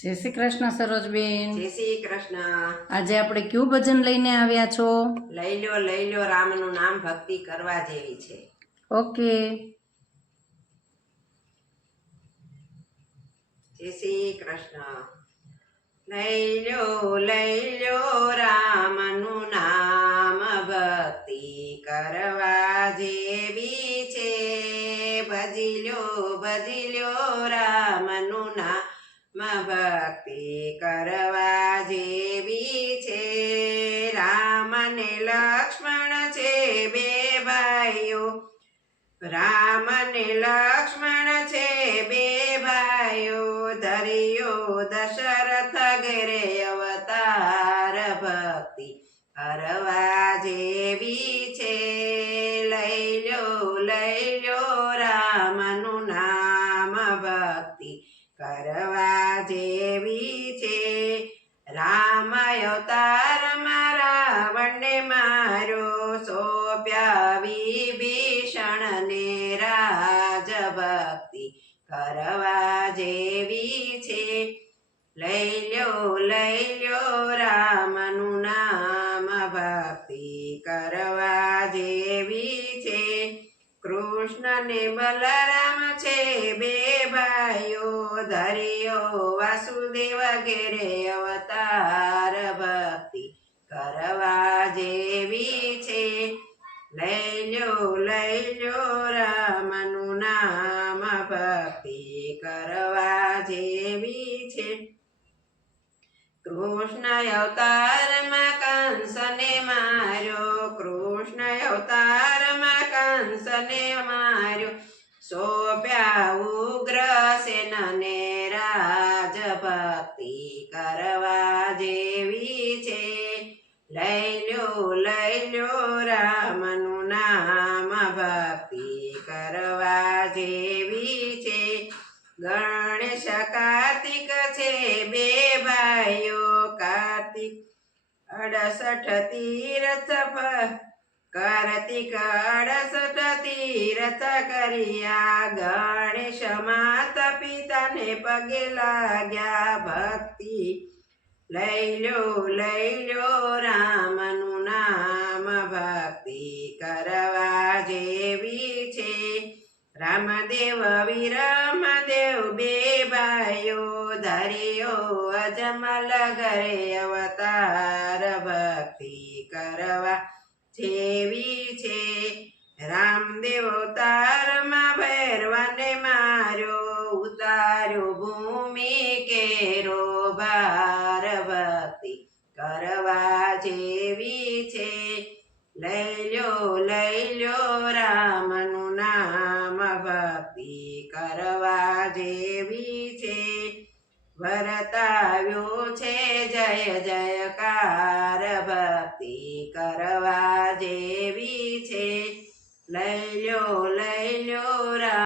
જય શ્રી કૃષ્ણ સરોજબેન। જય શ્રી કૃષ્ણ। આજે આપણે કયું ભજન લઈને આવ્યા છો? લઈ લો રામનું નામ ભક્તિ કરવા જેવી છે। ઓકે। જય શ્રી કૃષ્ણ। લઈ લો રામનું નામ ભક્તિ કરવા જેવી છે। ભજી લો રામનું નામ ભક્તિ કરવા જેવી છે। રામ ને લક્ષ્મણ છે બે ભાઈઓ, રામ ને લક્ષ્મણ છે બે ભાઈઓ, ધર્યો દશરથ ઘેરે અવતાર ભક્તિ કરવા જેવી છે। લઈ લો રામનું નામ ભક્તિ કરવા જેવી છે। રામ અવતારમાં રાવણને માર્યો, સોંપ્યા વિભીષણને રાજ ભક્તિ કરવા જેવી છે। લઈ લો રામનું નામ ભક્તિ કરવા જેવી છે। કૃષ્ણ ને બલરામ છે બે ભાઈઓ, ધર્યો વાસુદેવ ઘેરે અવતાર ભક્તિ કરવા જેવી છે। લઈ લો રામનું નામ ભક્તિ કરવા જેવી છે। કૃષ્ણ અવતારમાં કંસને માર્યો, કૃષ્ણ અવતારમાં કંસને માર્યો, સોંપ્યા ઉગ્રસેનને રાજ ભક્તિ કરવા જેવી છે। લઈ લો રામનું નામ ભક્તિ કરવા જેવી છે। ગણેશ કાર્તિક છે બે ભાઈઓ, કાર્તિક 68 તીર્થ કાર્તિક 68 તીર્થ કર્યા, ગણેશ માતા પિતાને પગે લાગ્યા ભક્તિ। લઈ લો રામનું નામ ભક્તિ કરવા જેવી છે। રામદેવ વિરમદેવ બે ભાઈઓ, ધર્યો અજમલ ઘરે અવતાર ભક્તિ કરવા જેવી છે। રામદેવ અવતારમાં ભૈરવને માર્યો, ઉતાર્યો ભૂમિ કેરો ભાર ભક્તિ કરવા જેવી છે। લઈ લો રામનું નામ ભક્તિ કરવા જેવી છે। વર્તાવ્યો છે જય જયકાર ભક્તિ કરવા જેવી છે। લઈ